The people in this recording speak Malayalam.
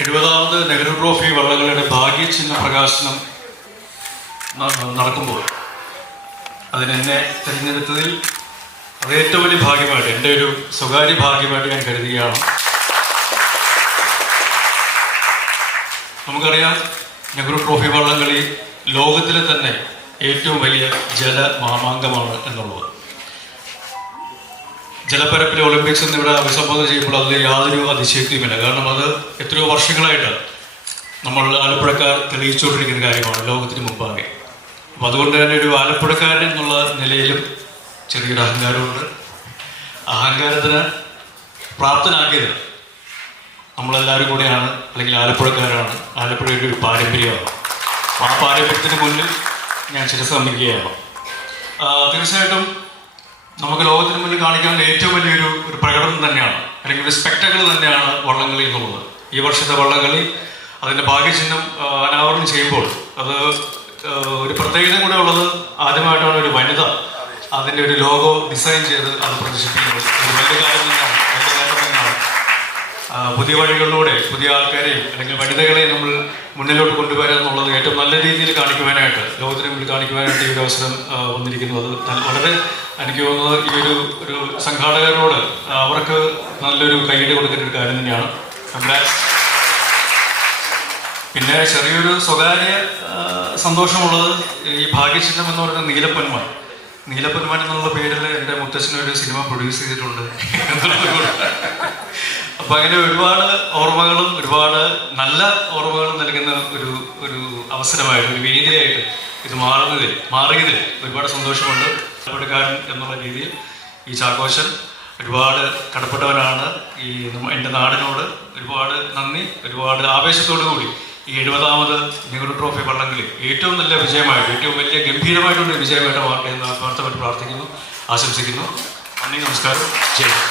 എഴുപതാമത് നെഹ്റു ട്രോഫി വള്ളങ്ങളുടെ ഭാഗ്യചിഹ്ന പ്രകാശനം നടക്കുമ്പോൾ അതിനെന്നെ തിരഞ്ഞെടുത്തതിൽ അത് ഏറ്റവും വലിയ ഭാഗ്യമായിട്ട് എന്റെ ഒരു സ്വകാര്യ ഭാഗ്യമായിട്ട് ഞാൻ കരുതുകയാണ്. നമുക്കറിയാം നെഹ്റു ട്രോഫി വള്ളംകളി ലോകത്തിലെ തന്നെ ഏറ്റവും വലിയ ജല മാമാങ്കമാണ് എന്നുള്ളത്. ജലപ്പരപ്പിലെ ഒളിമ്പിക്സ് എന്ന് ഇവിടെ അഭിസംബോധന ചെയ്യുമ്പോൾ അതിൽ യാതൊരു അതിശയക്തിയുമില്ല കാരണം അത് എത്രയോ വർഷങ്ങളായിട്ട് നമ്മൾ ആലപ്പുഴക്കാർ തെളിയിച്ചുകൊണ്ടിരിക്കുന്ന കാര്യമാണ് ലോകത്തിന് മുമ്പാകെ. അപ്പം അതുകൊണ്ട് തന്നെ ഒരു ആലപ്പുഴക്കാരൻ എന്നുള്ള നിലയിലും ചെറിയൊരു അഹങ്കാരമുണ്ട്. അഹങ്കാരത്തിന് പ്രാപ്തനാക്കിയത് നമ്മളെല്ലാവരും കൂടെയാണ് അല്ലെങ്കിൽ ആലപ്പുഴക്കാരാണ്. ആലപ്പുഴയുടെ ഒരു പാരമ്പര്യമാണ്. ആ പാരമ്പര്യത്തിന് മുന്നിൽ ഞാൻ ചില ശ്രമിക്കുകയാണ് തീർച്ചയായിട്ടും നമുക്ക് ലോകത്തിന് മുന്നിൽ കാണിക്കാൻ ഏറ്റവും വലിയൊരു ഒരു പ്രകടനം തന്നെയാണ് അല്ലെങ്കിൽ ഒരു സ്പെക്ടക്കിൾ തന്നെയാണ് വള്ളംകളി എന്നുള്ളത് ഈ വർഷത്തെ വള്ളംകളി അതിന്റെ ഭാഗ്യചിഹ്നം അനാവരണം ചെയ്യുമ്പോൾ അത് ഒരു പ്രത്യേകത കൂടെ ഉള്ളത് ആദ്യമായിട്ടാണ് ഒരു വനിത അതിന്റെ ഒരു ലോഗോ ഡിസൈൻ ചെയ്ത് അത് പ്രദർശിപ്പിക്കുന്നത്. വലിയ കാര്യം തന്നെയാണ് വലിയ നേട്ടം തന്നെയാണ്. പുതിയ വഴികളിലൂടെ പുതിയ ആൾക്കാരെയും അല്ലെങ്കിൽ വനിതകളെയും നമ്മൾ മുന്നിലോട്ട് കൊണ്ടുവരിക എന്നുള്ളത് ഏറ്റവും നല്ല രീതിയിൽ കാണിക്കുവാനായിട്ട് ലോകത്തിന് മുന്നിൽ കാണിക്കുവാനായിട്ട് ഈ ഒരു അവസരം വന്നിരിക്കുന്നു. വന്നിരിക്കുന്നത് വളരെ എനിക്ക് തോന്നുന്നത് ഈ ഒരു ഒരു സംഘാടകരോട് അവർക്ക് നല്ലൊരു കൈയ്യടി കൊടുക്കേണ്ട ഒരു കാര്യം തന്നെയാണ്. നമ്മുടെ പിന്നെ ചെറിയൊരു സ്വകാര്യ സന്തോഷമുള്ളത് ഈ ഭാഗ്യചിഹ്നം എന്ന് പറയുന്ന നീലപ്പൊന്മാൻ നീലപ്പൊന്മാൻ എന്നുള്ള പേരിൽ എന്റെ മുത്തച്ഛൻ ഒരു സിനിമ പ്രൊഡ്യൂസ് ചെയ്തിട്ടുണ്ട്. എന്നുള്ളത്. അപ്പൊ അങ്ങനെ ഒരുപാട് ഓർമ്മകളും ഒരുപാട് നല്ല ഓർമ്മകളും നൽകുന്ന ഒരു ഒരു അവസരമായിട്ട് ഒരു വേദിയായിട്ട് ഇത് മാറുന്നതിൽ മാറിയതിൽ ഒരുപാട് സന്തോഷമുണ്ട്. കടപ്പെടുക്കാരൻ എന്നുള്ള രീതിയിൽ ഈ ചാക്കോശൻ ഒരുപാട് കടപ്പെട്ടവനാണ്. ഈ എന്റെ നാടിനോട് ഒരുപാട് നന്ദി ഒരുപാട് ആവേശത്തോടു കൂടി ഈ എഴുപതാമത് നെഹ്റു ട്രോഫി വള്ളംകളി ഏറ്റവും നല്ല വിജയമായിട്ട് ഏറ്റവും വലിയ ഗംഭീരമായിട്ടുള്ള വിജയമായിട്ട് മാറട്ടെ എന്ന് ആത്മാർത്ഥമായിട്ട് പ്രാർത്ഥിക്കുന്നു ആശംസിക്കുന്നു. നന്ദി നമസ്കാരം. ജയ്.